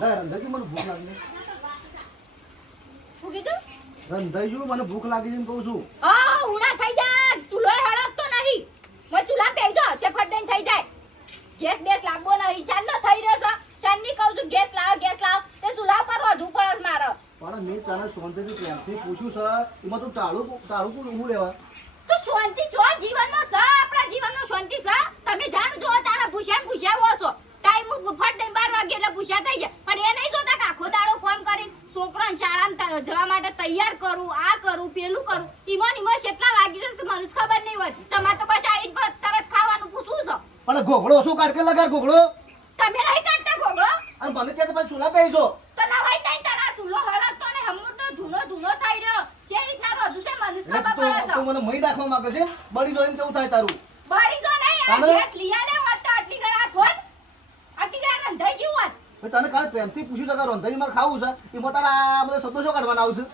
રંધાઈ મને ભૂખ લાગી શું કીધું? રંધાઈ મને ભૂખ લાગી છે એમ કહું છું. હા ઉણા થઈ જા ચૂલો હળકતો નહીં. મો ચૂલા બેજો તે ફટદઈને થઈ જાય. ગેસ બેસ લાગવો નહીં ચાલ ન થઈ રહ્યો છે. ચાંદની કહું છું ગેસ લાવ તે ચૂલા પર વધુ પડસ મારો. પણ મેં તને શાંતિથી પ્રેમથી પૂછ્યું છે એમાં તું ટાળું હું લેવા તો શાંતિ જો જીવનમાં છે આપણા જીવનમાં શાંતિ છે. તમે જાણો જો તારા ભૂસ્યા હો છો. ટાઈમ ફટદઈને 12 વાગે એટલે ભૂસ્યા થઈ જાય. પણ એ નહીં જોતા કે આખો દાડો કામ કરી છોકરાને શાળામાં જવા માટે તૈયાર કરું આ કરું પેલું કરું ઈમોન કેટલા વાગી જશે મને ખબર નહીં હોતી. તમારે તો બસ આઈ તરત ખાવાનું પૂછવું છે. પણ ઘોઘડો શું કાઢ કે લગાડ ઘોઘડો તમે નહીં કાઢતા ઘોઘડો અને મને ત્યાં તો પછી ચૂલા બેસી જો તો નવાઈ તઈ તારા સુલો હળકતો ને હમુર તો ધૂનો થઈ રહ્યો છે રીતના રોધું છે મને ખબર પડે છે. તું મને મહી રાખવા માંગે છે બળી જો એમ કેવું થાય તારું બળી જો નહીં આ ગેસ લીયા લે હોત તો આટલી ગળા થોત આટલી ગળા રંધાઈ ગયું હોત. તને કાલ પ્રેમથી પૂછ્યું છે કે રંધાઈ મારે ખાવું છે એમાં તારા આ બધા શબ્દો શું કાઢવાના આવશે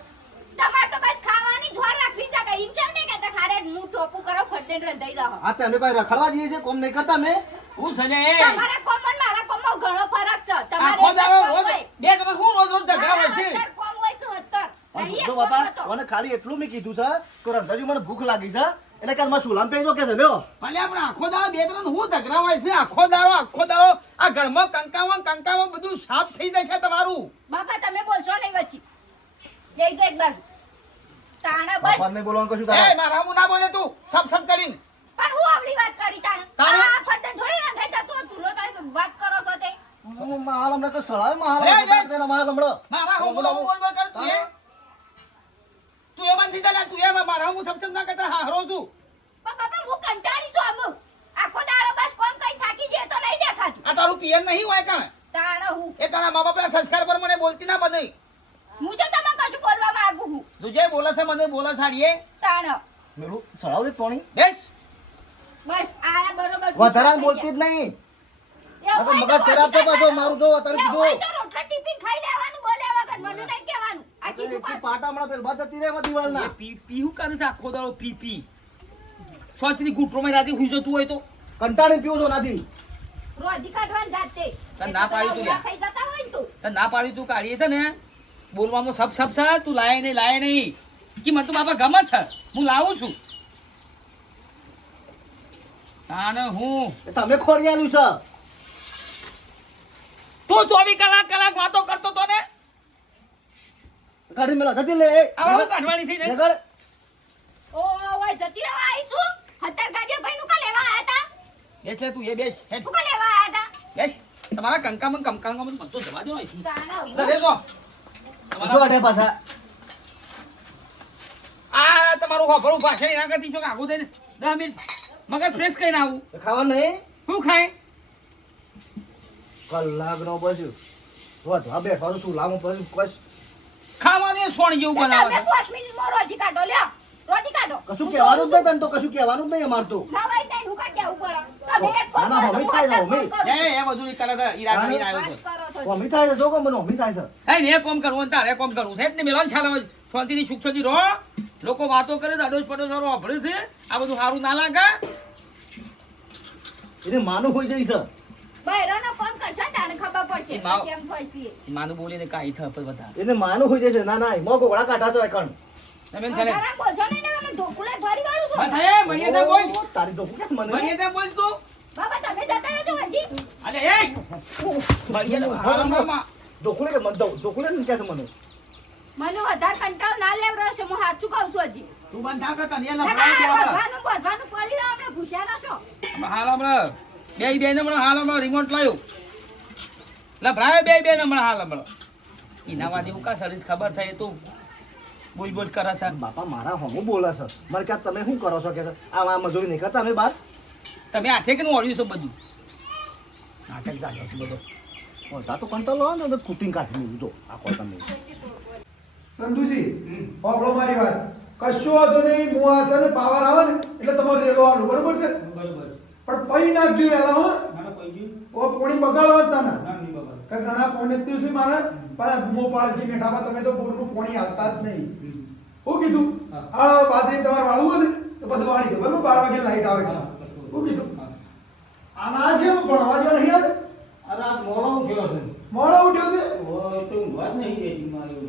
તમાર તો બસ ખાવાની ધોર રાખવી છે કે એમ કેમ નહીં કહેતા ખારે હું ટોપું કરો ફટદઈને રંધાઈ જાવ. હા તે અમે કોઈ રખડવા જઈએ છીએ કોમ નહીં કરતા મેં હું સને તમારા કોમન મારા કોમમાં ઘણો ફરક છે. આખો દાડો રોજ બે તમે હું રોજ ઝઘડા હોય છે. અત્તર કોમ હોય છે અત્તર. નહીં જો એક બાપા કોમ હતો. મને ખાલી એટલું મેં કીધું છે કે રંધાજી મને ભૂખ લાગી છે એટલે કાલ મારે સુલામ પેજો કે છે લ્યો ભલે આપણે આખો દાડો બે ત્રણ હું ઝઘડા હોય છે આખો દાડો આ ઘરમાં કંકામાં બધું સાફ થઈ જશે તમારું. બાપા તમે બોલશો નહીં વચ્ચે એક તો એક બાજુ તાણા બસ બાપાને બોલવાનું કશું એ તારે મારા હું ના બોલે તું સબ કરીને પણ હું આપણી વાત કરી તાણે તાણે? આ ફટન થોડી રંધાઈ જતો ચૂલો તમે વાત કરો છો તે માલ હમણાં તો સળાવે માલ એ, એ. માલ હમણાં મારા હું બોલ કર તું એ માંથી ચાલે તું એ મારા હું સબ ના કરતા હારો છું. પણ બાપા હું કંટાળી છું અમુક આખો દાડો બસ કોમ કઈ થાકી જાય તો નહીં દેખાતું આ તારું પિયર નહીં હોય કાં તાણે હું એ તારા મા બાપના સંસ્કાર પર મને બોલતી ના બને. હું જો તમને કશું બોલવા માંગુ હું તું જે બોલે છે મને બોલે સારી એ તાણે મેરું સળાવ દે પાણી બેસ બસ આયા બરોબર વધારાને બોલતી જ નહીં આ તો મગજ ખરાબ છે પાછો મારું જો અત્યારે કીધું રોટલા ટિફિન ખાઈ લેવાનું બોલ્યા વગર મને નહીં કહેવાનું આ કીધું એક પાટા હમણાં પેલ બાદ જતી રહે એમાં દિવાલના પી હું કરે છે આખો દાડો પી સોચની ગુટરોમાં રાતે હુઈ જતું હોય તો કંટાળીને પીવું છો નાથી રોજી કાઢવાની જાતે તને ના પાડી તું યાર. ખાઈ જતા હોય ને તું તને ના પાડી તું કાઢીએ છે ને બોલવામાં સબ છે તું લાય નહીં કે મને તો બાપા ગમે છે હું લાવું છું તાને હું એ તમે ખોરિયાલું છે તું 24 કલાક વાતો કરતો તો ને કાઢી મેલા જતી લે હવે હું કાઢવાની છે ને નગર ઓ ઓય જતી રહેવા આવીશું 17 ગાડીઓ ભાઈ નું કા લેવા આયા તા એટલે તું એ બેસ હેડ તું કા લેવા આયા તા બેસ તમારા કંકામાં મને તો જવા દો અહીંથી તાણા બેસો જો અડે પાછા આ તમારું હોભળું ભાષણ એના કરતી છો કે આગું થઈને 10 મિનિટ મગજ ફ્રેશ કરીને આવું ખાવાનું નહીં શું ખાય કલાક નો બસ્યું વધવા બેઠવાનું શું લાવું પછી કશ ખાવાની સોણ જેવું બનાવે તમે 5 મિનિટ માં રોજી કાઢો લ્યો રોજી કાઢો કશું કહેવાનું જ નહીં તને તો કશું કહેવાનું જ નહીં અમાર તો ના ભાઈ તઈ હું કા કેવું પડે તમે એક ના, ના, મમ્મી થાય છે, મમ્મી. એ મજૂરી કરે છે ઈરા કરીને આવ્યો છે કરો છો અમી થાય છે જો કે મને અમી થાય છે હે ને કોમ કરવું ને તારે કોમ કરવું છે એટલે મેલન છાલે શાંતિથી સુખ શાંતિ રહો લોકો વાતો કરે તો અડોશ પડોશ વાળો વાપરે છે આ બધું સારું ના લાગે એને માનું હોઈ જઈ છે બૈરાનો કોમ કરશો તાણે ખબર પડશે એ માવ- પછી એમ થશે માનું બોલીને કાંઈ થપ વધારે એને માનું હોઈ જાય છે ના ના એમાં ગોળા કાઢા છે કણ તમે ચાલે જરા બોલશો નહીં ને અમે ઢોકળે ભરી વાળું છું બસ હે મર્યાદા બોલ તારી તો કે મને મર્યાદા બોલ તું બાબા તમે જતા રહેજો હજી અલે એ મર્યાદા હાલમાં ડોકુલે કે મન ડોકુલે ને કે છે મને મને વધારે કંટાળો ના લેવડાવ છે હું સાચું કહું છું હજી તું બંધ થા તને ના, લફડાઈ ના, દેવા વધવાનું પડી રહ્યો અમને ભૂસ્યા છો હાલ હમણાં બે ને હમણાં હાલ હમણાં રિમોટ લાવ્યો લફડાય બે ને હમણાં હાલ હમણાં એના વાદે હું કા સડીશ ખબર છે એ તો બોલ કરે છે બાપા મારા હમું બોલે છે મને કે તમે શું કરો છો કે છે આ મજૂરી નહીં કરતા અમે બહાર તમે હાથે કે ઓળ્યું છે બધું નાટક ચાલ્યો છે બધો ઓળતા તો કંટાળો આવે ને તો કુટિંગ કાઢી લીધું તો આખો તમે સંધુજી બાબળો મારી વાત કશું વાંધો નહીં હું આ છે ને પાવર આવે ને એટલે તમારે રેલો આલો બરોબર છે પણ પૈ નાખજો વહેલા હો ઓ પોણી બગાડવા જ તાના કે ઘણા પોણી દિવસે મારે પાછા ભૂમો પાડતી મેઠામાં તમે તો બોરનું પોણી હાલતા જ નહીં હું કીધું આ બાજરી તમારે વાળવું હોય ને તો પછી વાળી દો બરોબર 12 વાગે લાઈટ આવે હું કીધું આના છે ભણવા જો નહીં યાર અરે આ મોડો ઉઠ્યો છે મોડો ઉઠ્યો છે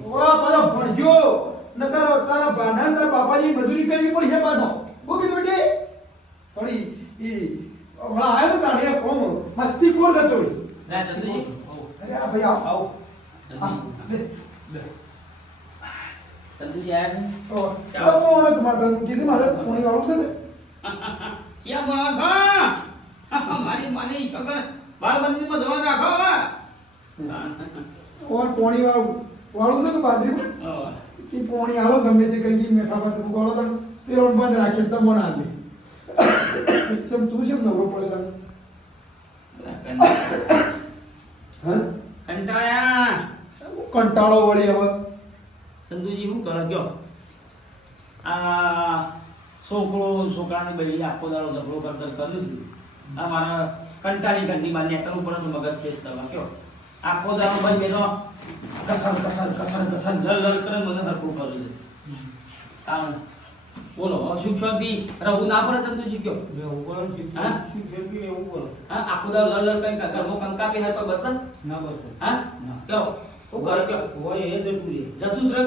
ઓવા પાછા ભણજો નકર તારા ભાના તારા બાપાજી મજૂરી કરવી પડશે પાછો હું કીધું બેટી થોડી ઈ હમણાં આવ્યો ને તાણે કોમ મસ્તી કોર જતો લે ચંદુજી અરે આ ભાઈ આવ આવ ચંદુજી આયા છે ઓ કોણ તમારે કીધું મારે કોણી વાળું છે ને ક્યાં બોલો છો મારી માની ખબર બાર મંદિરમાં જવા રાખો ઓર પોણી વાળું છે કે બાજરીમાં કે પોણી આલો ગમે તે કરી મેઠા ભાત ઉગાડો તો તે રોડ બંધ રાખે તો મોન આલે કેમ તું કેમ નવરો પડે તને હા કંટાળ્યા કંટાળો વળી હવે ચંદુજી શું કરે કયો આ છોકરાની બધી આખો દાડો ઝઘડો કરતા કર્યું છે આ મારા કંટાળી ઘંટી માં નેકરવું પડે મગજ કેસ દવા કયો આખો દાડો ભાઈ બેનો કસર લલ કરે મને હરખું કર્યું છે બોલો શું છોથી રહું ના પડે ચંદુજી કયો હા આખો દાડો લલ કઈ ઘરમાં કંકાપી હોય તો બસ ના બસ હા કયો જતું જ રહે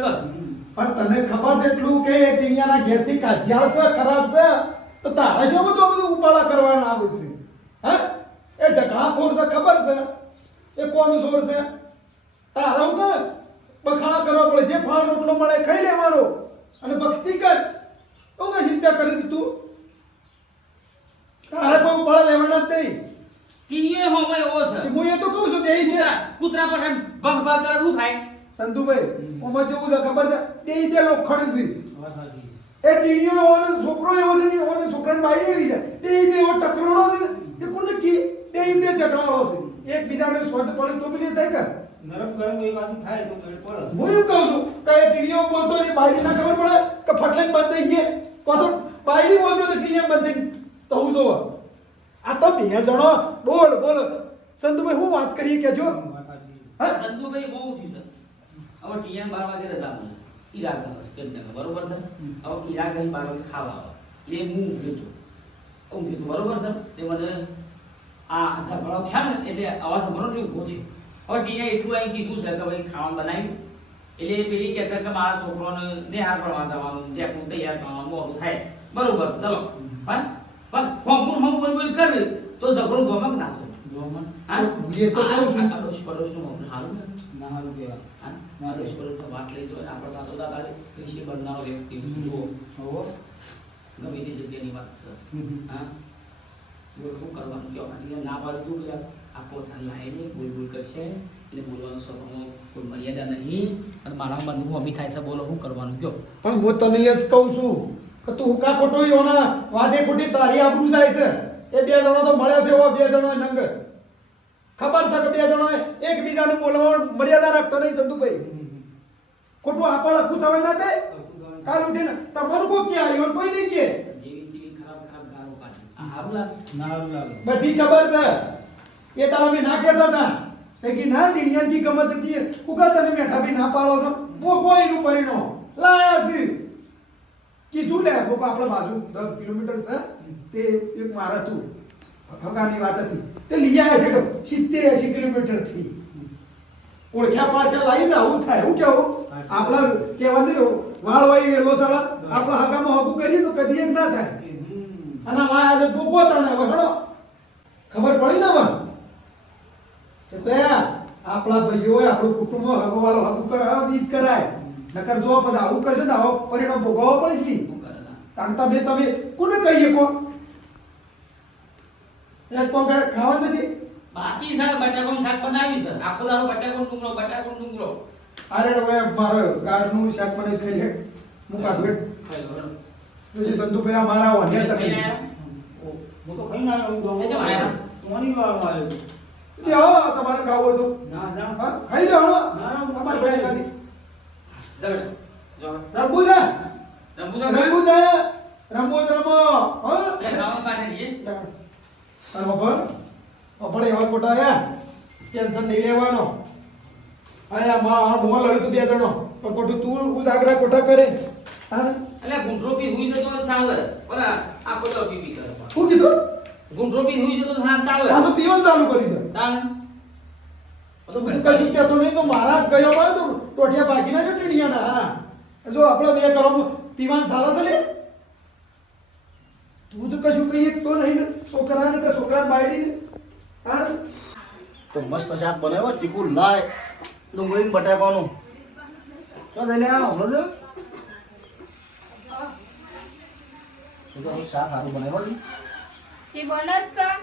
પણ તને ખબર છે એટલું કે ટીણિયાના ઘેરથી કાઢ્યા છે ખરાબ છે તો તારે જો બધું ઉપાડા કરવાના આવે છે હા એ ઝઘડા ખોર છે ખબર છે એ કોમ સોર છે તારે હું કે બખાડા કરવા પડે જે ફાળ રોટલો મળે ખાઈ લેવાનો અને ભક્તિ કર હું કે ચિંતા કરીશ તું તારે કોઈ ઉપાડા લેવાના જ નહીં ટીણીએ હોમય એવો છે હું એ તો કહું છું બે કૂતરા પર બસ બસ કરે શું થાય સંતુભાઈ ઓમાં જેવું છે ખબર છે બે લોખંડ છે એ ટીણીઓ ઓને છોકરો એવો છે ને ઓને છોકરાને બાયડી એવી છે બે એવો ટકરાણો છે ને એ કોને કી બે ઝઘડાળો છે એકબીજાને સ્વાદ પડે તો બી થાય કે નરમ ગરમ એક આદમી થાય તો મેળ પડે હું એમ કહું છું કે એ ટીણીઓ બોલતો ને બાયડી ના ખબર પડે કે ફટલેન બંધ થઈ ગયે કો તો બાયડી બોલતો તો ટીણીઓ બંધ થઈ તો હું જોવો આ તો બે જણો બોલ સંતુભાઈ હું વાત કરીએ કેજો હા ચંદુભાઈ બહુ થયું છે હવે ટીએમ 12 વાગે રજા મળે ઈરાક બરોબર છે હવે ઈરાક 12 વાગે ખાવા આવે એટલે હું ઊંઘ્યું બરોબર છે તે મને આ ઝઘડો થયા ને એટલે અવાજ સાંભળો ને ઉભો છે હવે ટીએ એટલું અહીં કીધું છે કે ભાઈ ખાવાનું બનાવ્યું એટલે પેલી કહેતા કે મારા છોકરોને નિહાર કરવા જવાનું ટેપનું તૈયાર કરવાનું મોડું થાય બરોબર ચલો પણ હોમ બોલ કરે તો ઝઘડો જોમક ના જોમક હા એ તો કહું છું અડોશ પડોશનું હોમ હારું ના હારું કેવા હા અડોશ પડોશનો વાત લઈ જો આપણે તો દાદા કૃષિ બનનારો વ્યક્તિ જુઓ હોવો ગમે તે જગ્યાની વાત છે હા શું કરવાનું કયો એટલે ના પાડું તું કે આખો થાન લાવીને બોલ કરશે એટલે બોલવાનો સ્વભાવમાં કોઈ મર્યાદા નહીં અને મારા મનનું અમી થાય છે બોલો શું કરવાનું કયો પણ હું તને એ જ કહું છું કે તું હુકા ખોટો યોના વાદે ખોટી તારી આબરૂ જાય છે એ બે જણો તો મળ્યા છે એવા બે જણો નંગ ખબર છે કે બે જણો એકબીજાનું બોલવા મર્યાદા રાખતો નહીં સંતુભાઈ ખોટું આપણ આખું થવા ના દે કાલ ઉઠીને તમારું કોઈ ક્યાં આવ્યો કોઈ નહીં કે જેવી ખરાબ ગાળો કાઢી આ હારું લાગે ના હારું લાગે બધી ખબર છે એ તારા મેં ના કહેતા હતા તે કે ના ટીણિયન કી ગમત કી હુકા તને મેઠા ભી ના પાડો છો વો કોઈનું પરિણો લાયા છે કીધું ને બોક આપણે બાજુ 10 કિલોમીટર છે તે એક મારા તું હગાની વાત હતી તે લઈ આવ્યા છે 70-80 કિલોમીટર થી ઓળખ્યા પાછા લાવીને આવું થાય હું કેવું આપણા કહેવાનું વાળવાઈ વેલો સાલા આપણા હગામાં હગું કરીએ તો કદી એક ના થાય અને આ આજે ગોગો તાણે વહડો ખબર પડી ને માં કે તયા આપણા ભાઈઓ આપણું કુટુંબ હગો વાળો હગું કરાવ દીજ કરાય નકર જો પછી આવું કરશે ને આવો પરિણામ ભોગવવા પડે છે તાણતા બે તમે કોને કહીએ કો એક કોણ ખાવા નથી બાકી છે બટાકાનું શાક બનાવ્યું છે આખો દાડો બટાકાનો ડુંગળો અરે હવે મારે ગાઢનું શાક મને ખાઈ લે હું કાઢું તો જે સંતુભાઈ આ મારા વન્ય તકલીફ હું તો ખાઈ ના આવું એ જો આયા. કોની વાર આવ્યો લે હો તમારે ખાવું હોય તો ના ના હા ખાઈ લે હો ના, તમારે ભાઈ કાઢી જગડ જો રંબુજા રંબુજા રંબુજ રમો હા ખાવા કાઢે લીએ અરે બાપા આપણે એવા ખોટા આયા ટેન્શન નહીં લેવાનો આયા માં મોલ લઈ તો બે જણો પણ ખોટું તું ઉજાગરા ખોટા કરે હા એટલે ગુંઠરો પી હુઈ જતો તો ચાલે ઓલા આખો તો પી કરે શું કીધું ગુંઠરો પી હુઈ જતો તો હા ચાલે આ તો પીવાનું ચાલુ કરી છે તાને તો હું તો કશું કહેતો નહીં તો મારા ગયો હોય તો ટોટિયા બાકી ના જો ટીડિયાના હા જો આપણે 2 કરોડ પીવાન સારા છે લે તું તો કશું કહીએ તો નહીં ને છોકરાને કે છોકરા બાયડી ને હા તો મસ્ત શાક બનાવ્યો ચીકુ લાય ડુંગળી બટાકાનું તો જઈને આ હમણાં જો તો શાક સારું બનાવ્યો છે તે બન જ કા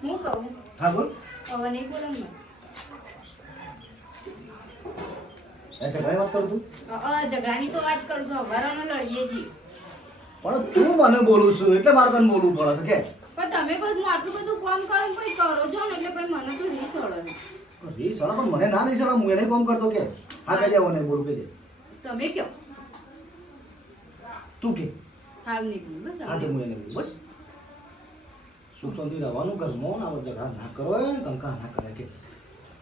હું કહું હા બોલ હવે નહીં બોલું ને એ ઝઘડાની વાત કરું તું ઝઘડાની તો વાત કરું છું હવારાનો લડીએ છીએ પણ તું મને બોલું છું એટલે મારે તને બોલવું પડે છે કે પણ તમે બસ હું આટલું બધું કામ કરું પછી કરો છો ને એટલે પછી મને તો રીસ સળે રી સળા પણ મને ના નહીં સળા હું એને કોમ કરતો કે હા કહી જાવ ને બોલું કહી દે તમે કયો તું કે હાલ નહીં બોલું બસ હા તો હું એને બોલું બસ સુખ શાંતિ રહેવાનું ઘરમાં ના ઝઘડા ના કરો ને કંકા ના કરે કે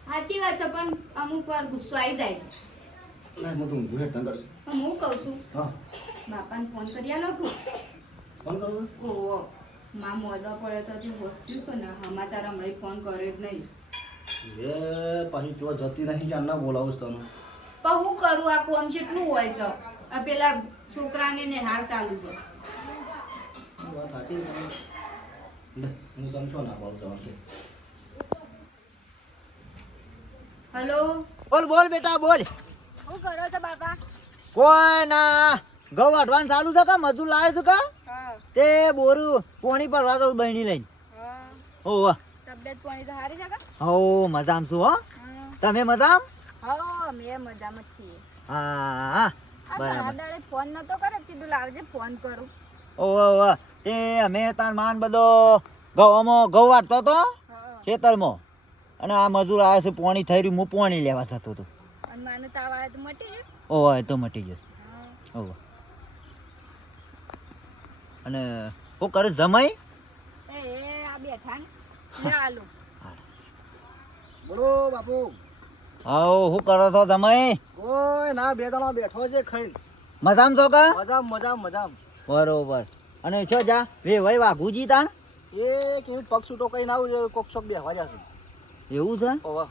સાચી વાત છે પણ અમુક વાર ગુસ્સો આવી જાય છે ના હું તો ઊંઘું હેઠ તંગડ પણ હું કહું છું હા બાપાને ફોન કરી આલો ફોન કરું ઓહો માં મોદો પડ્યો તો હજી હોસ્પિટલ તો ના સમાચાર હમણાં ફોન કર્યો જ નહીં એ પાછી તું જતી નહીં જાણ ના બોલાવું તને પણ હું કરું આ કોમ કેટલું હોય છે આ પેલા છોકરાને ને હાર ચાલુ છે વાત સાચી છે લે હું તને શું ના બોલતો કે હલો બોલ બોલ બેટા બોલ શું કરો છો બાપા કોઈ ના ઘઉં વાટવાનું ચાલુ છે કા મજૂર લાવે છે કા હા તે બોરું પોણી પર તો બહેણી લઈને હા ઓહ તબિયત પાણી તો સારી છે કા હો મજામાં છું હો તમે મજામ હા મેં મજામાં છીએ હા હા આ બરાબર દાડે ફોન નતો કરે કીધું લાવજે ફોન કરું ઓહ તે અમે તાર માન બધો ઘઉં વાટતો તો હા ખેતરમાં અને આ મજૂર આવે છે પોણી થઈ રહ્યું હું પોણી લેવા જતો હતો અને માને તાવ આવે તો મટી જાય ઓહ એ તો મટી જશે હા ઓહ અને હું કરે જમાઈ એ આ બેઠા ને લે આલો બોલો બાપુ હાઉ શું કરો છો જમાઈ કોઈ ના બે દાણા બેઠો છે ખાઈ મજામાં છો કા મજામ બરોબર અને છો જા વે ભાઈ વાઘુજી તાણ એ કેવી પગ છૂટો કઈ ના આવું કોક ચોક બેહવા જશે એવું છે ઓવા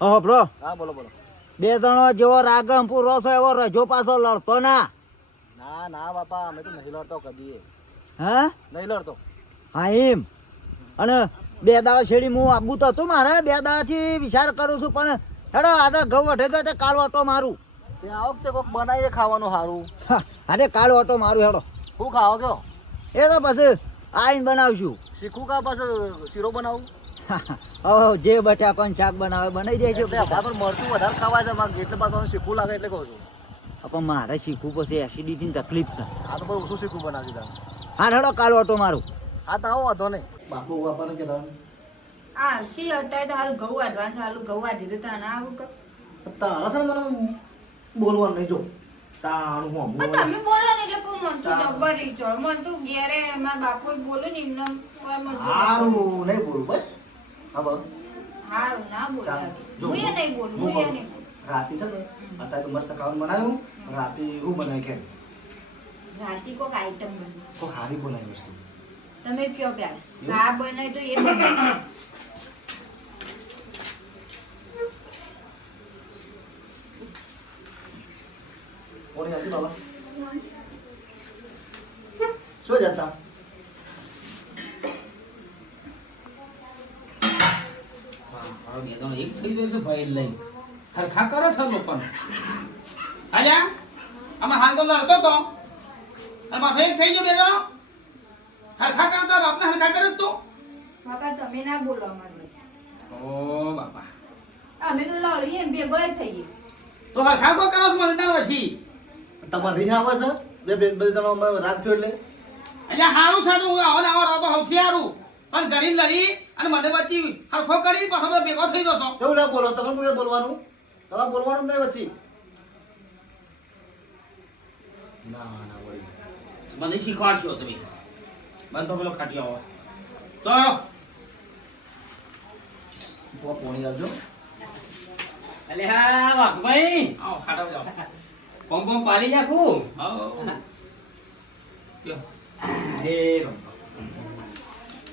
ઓહ બ્રો હા બોલો બોલો બે જણો જેવો રાગમ પૂરો છો એવો રજો પાછો લડતો ના ના ના બાપા અમે તો નહીં લડતો કદી હા નહીં લડતો હા એમ અને બે દાડા છેડી હું આબુ તો હતું મારે બે દાડાથી વિચાર કરું છું પણ હેડો આજે ઘઉં વઢે તો તે કાલ ઓટો મારું તે આ વખતે કોક બનાવીએ ખાવાનું સારું અરે કાલ ઓટો મારું હેડો શું ખાવો કયો એ તો પછી આવીને બનાવશું શીખું કા પાછું શીરો બનાવું હવે જે બટાકાનું શાક બનાવે બનાવી દેજો એટલે હમણાં પણ મરચું વધારે ખાવા છે મારે એટલે પાછું શીખવું લાગે એટલે કહું છું પણ મારે શીખવું પછી એસિડિટીની તકલીફ છે આ તો પણ ઓછું શીખવું બનાવી દીધા હા હેડો કાલ ઓટો મારું હા તો આવો વાંધો નહીં બાપુ બાપાને કહેતા આ શી અત્યારે તો હાલ ઘઉં વાઢવા ચાલુ ઘઉં વાઢી દીધા ના આવું કે તારા છે ને મને બોલવાનું નહીં જો તાણું હું પણ તમે બોલો ને એટલે કોઈ મન તો જબ્બર રી ચડો મન તો ઘેરે મારા બાપુ બોલે ને એમને કોઈ મન તો સારું નહીં બોલું બસ હા બસ હારું ના બોલાવે જો, હું એ નહીં બોલું હું એ નહીં બોલું રાતે છે ને અત્યારે તો મસ્ત ખાવાનું બનાવ્યું રાતે હું બનાવી કે રાતી કોક આઈટમ બની તો હારી બનાવી વસ્તુ તમે કયો પ્યાર આ બનાય તો એ બનાય કોની હતી બાબા શું જતા હા બે જણો એક થઈ ગયો છે ભાઈ લઈ હરખા કરો છો લોકોને આજા આમાં હાલ તો લડતો તો અને પાછો એક થઈ ગયો બે જણો હરખા કરતા બાપને હરખા કરે તું બાપા તમે ના બોલો અમારી વચ્ચે ઓ બાપા અમે તો લડીએ એમ ભેગો જ થઈએ તો હરખા કો કરો છો મને તાર પછી તમારે રીહ આવે છે બે બે જણો રાગ થયો એટલે એટલે હારું છે તો હું આવો ને આવો રહો તો સૌથી હારું પણ ગરીબ લડી અને મને વચ્ચે હરખો કરી પાછો તો ભેગો થઈ જશો એવું ના બોલો તમે કોઈ બોલવાનું તમારે બોલવાનું જ નહીં વચ્ચે ના ના વળી મને શીખવાડશો તમે મને તો પેલો ખાટી આવો તો પોણી આવજો અલે હા વાઘભાઈ આવો ખાટા જાઓ કોમ કોમ પાલી જાખું આવો કયો એ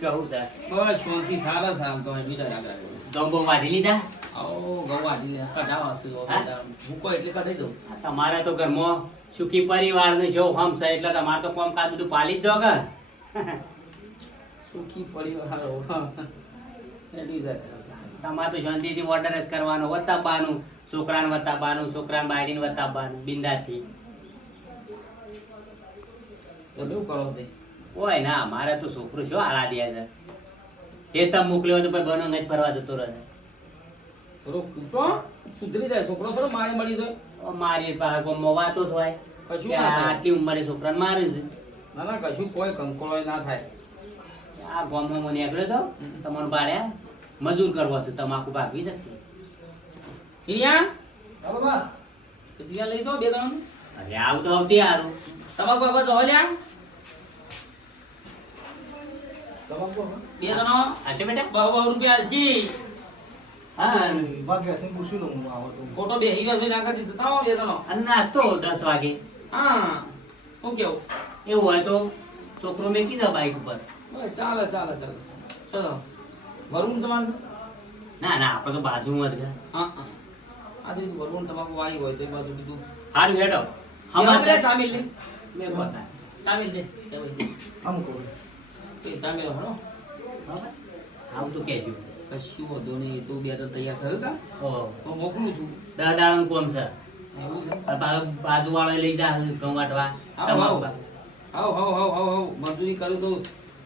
કહું સર બસ શાંતિ સારા સારા તો બીજા રાગ ગંબો વાઢી લીધા આવો ગવાડી કઢાવા હશે મૂકો એટલે કઢાઈ દઉં આ તમારે તો ઘરમાં સુખી પરિવારનું જો હમ છે એટલે તમારે તો કોમ કાજ બધું પાલી જ જો કે સુખી પરિવાર રેડી જાય તમારે તો શાંતિથી ઓર્ડર જ કરવાનો વતાવવાનું છોકરાને વતાવવાનું છોકરાને બાયડીને વતાવવાનું બિંદાથી તો કેવું કરો તે ઓય ના મારે તો છોકરો શું આલા દે છે એ તમે મોકલ્યો તો ભાઈ બનો જ ફરવા જતો રહે થોડો કૂટો સુધરી જાય છોકરો થોડો મારે મળી જાય મારી પાસે ગામમાં વાતો થાય કશું કે ના થાય. આટલી ઉંમરે છોકરાને મારે છે ના ના કશું કોઈ કંકોળો ના થાય આ ગામમાં મને નીકળ્યો તો તમને પાડ્યા મજૂર કરવો છે તમાકુ ભાગવી શકતી ઈયા હા બાબા ત્યાં લઈ જાઓ બે જણા અરે આવું તો આવતી હારું તમાક બાબા જવા લ્યા તમાકુ બે જણા આચે બેટા બહુ રૂપિયા આલશી હા ભાગ્યાથી પૂછી લઉં હું આવો તો ખોટો બે હીરા જોઈને આગળ જતા હો બે જણા અને નાસ્તો 10 વાગે હા શું કેવું એવું હોય તો છોકરો મેકી દો બાઈક ઉપર બસ ચાલે ચાલે ચાલે ચલો વરુણ તમારે ના ના આપણે તો બાજુમાં જ ગયા હા હા આજે વરુણ તમાકુ આવી હોય તો એ બાજુ કીધું હારું હેડો હમણાં હમણાં સામેલ લે મેં પોતા સામેલ દે આમ કહું એ સામેલ હળો બરાબર આવું તો કહેજો કશું વધુ નહીં તું બે તો તૈયાર થયો કા ઓ તો મોકલું છું 10 દાડાનું કોમ છે એવું છે બાજુ વાળા લઈ જા ઘઉં વાટવા આવો, તમાકુ આવો. હાવ મજૂરી કરું તો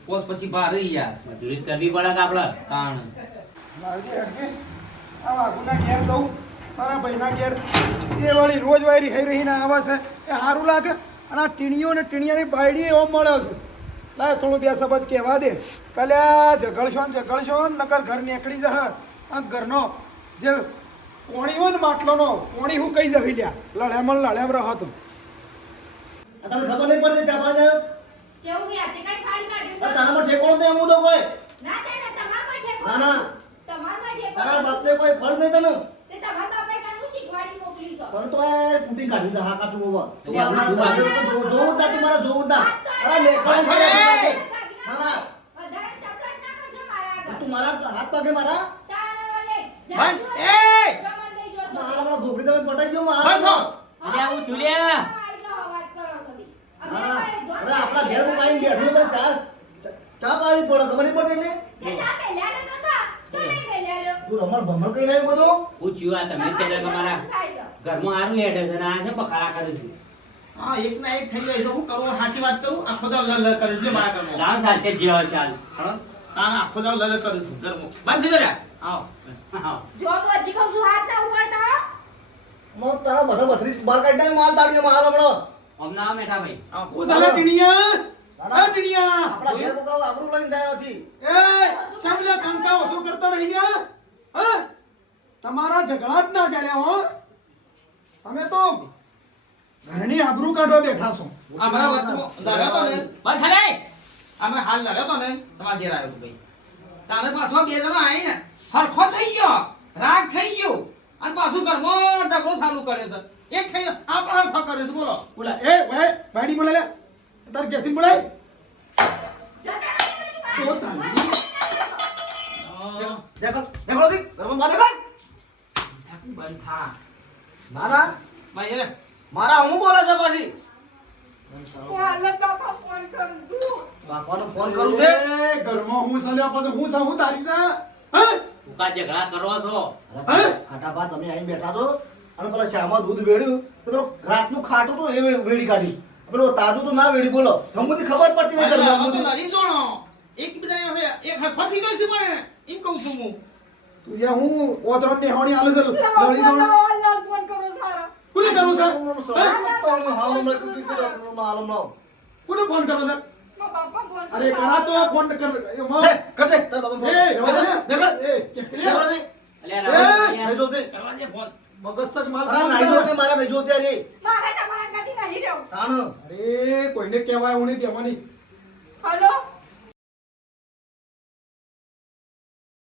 પોસ પછી બહાર રહી યાર મજૂરી કરવી પડે કે આપણે તાણ મારજી હટજે આ વાઘુના ઘેર દઉં મારા ભાઈના ઘેર એ વળી રોજ વાયરી હઈ રહીને આવે છે એ સારું લાગે અને આ ટીણીઓ ને ટીણીયાની બાયડી એવો મળે છે લાય થોડું બે શબ્દ કહેવા દે કલ્યા ઝઘડશો ને નકર ઘર નીકળી જશે આ ઘરનો જે પોણી હોય ને માટલોનો પોણી હું કઈ જવી લ્યા લડ્યામ રહો તો આ તને ખબર નહીં પડતી ચા પાણી કેવું યાર તે કઈ ફાડી કાઢ્યું છે? તારામાં ઠેકોણો તો એમ હું દઉં કોઈ ના થાય ને તમારમાં ઠેકો. ના ના તમારમાં ઠેકો. તારા બાપને કોઈ ફળ નહીં તને તે તમારા બાપાએ કાનું શીખવાડી મોકલી છો. તને તો એ કુટી કાઢી દે હા કાતું over. તું એટલે આપણા આપણે ઘરે તો જોવું જ ના તું મારા જોવું જ ના અરે લેખાણ છે ના ના વધારે ચપલાસ ના કરશો મારા આગળ. તું મારા હાથ પાકે મારા તાણે વળે. બંધ. જાજો. એ! જમણ લઈ જો છો. મારા હમણાં ઘોઘરી તમે પટાઈ ગયો બંધ મારા થો. અરે આવું ચૂલ્યા આઈ જાઓ, વાત કરો છો બી. અમે હા કઈ દોડ અરે આપણા ઘેર માં આવીને બેઠો તો ચા પાવી પડે ખબર નહીં પડે એટલે તે ચા મેલ્યા લે તો સા. ચો નહીં મેલ્યા લે. તું રમણ ભમણ કઈ આવ્યું બધું પૂછ્યું આ તમે કહેતા કે મારા થાય છે. ઘરમાં સારું હેડે છે ને આ છે બખાડા કરું છું હા એક ના એક થઈ જાય છે હું કરું સાચી વાત કરું આખો દાવ લલ કરે છે મારા ઘરમાં લાવ સાથે જેવા ચાલ હા તારા આખો દાવ લલ કરું છું ઘરમાં બંધ થઈ જા આવો આવો. જો મોજી કહું છું હાથ ના ઉપાડતા હો. મો તારા બધા વથરી બહાર કાઢી દે માલ તારી માલ હમણાં આમ ના મેઠા ભાઈ આવો હું સાલા ટીણીયા ના. એ ટીણીયા આપણા ઘેર મુકાવ આબરૂ લઈને જાય હતી એ સામલે કાંકા ઓછો કરતા નહીં ને હા તમારા ઝઘડા જ ના ચાલ્યા હો તમે તો ઘરની આબરૂ કાઢવા બેઠા છો આ મારા વચ્ચે લડ્યો તો ને બંધ થઈ જાય અમે હાલ લડ્યો તો ને તમારા ઘેર આવ્યો તો ભાઈ તારે પાછો બે જણા આવી ને હરખો થઈ ગયો રાગ થઈ ગયો અને પાછું ઘરમાં ઝઘડો ચાલુ કર્યો છે એક થઈ ગયો આ પણ હરખો કર્યો છે બોલો બોલા એ ભાઈ ભાઈની બોલે લે તાર ગેથી બોલાય જતા રહો તમારી તો પાસે. તારી. દેખો દેખો દી ઘરમાં મારે કર બંધ થા ના ના ભાઈ લે મારા હું બોલે છે પછી હાલત બાપા ફોન કરું છું. બાપાનો ફોન કરું છે એ ઘરમાં હું સલ્યો પછી હું સાવ તારી છે હા તું કા ઝઘડા કરો છો અરે ખાટા બા તમે અહીં બેઠા છો અને પેલા શ્યામા દૂધ વેડ્યું તો પેલો રાતનું ખાટું તો એ વેડી કાઢી પેલો તાજું તો ના વેડી બોલો હમુથી ખબર પડતી નહીં ઘરમાં તો હમુથી. લડી જોણો એક બીજા હવે એક હરખો થઈ ગયો છે પણ એમ કહું છું હું તું યા હું ઓતરો ને હોણી આલે છે લડી જોણ ફોન કરો સારા. કોને કરું છે કોને ફોન કરો છે મારા બાપા ફોન અરે કરા તો ફોન કર એ માં એ અલ્યા એ, રામ કરવા દે ફોન મગજ સક માર મારે તમારા ગાડી નહીં રહેવું. અરે કોઈને કહેવાય હું નહીં બેવાની હલો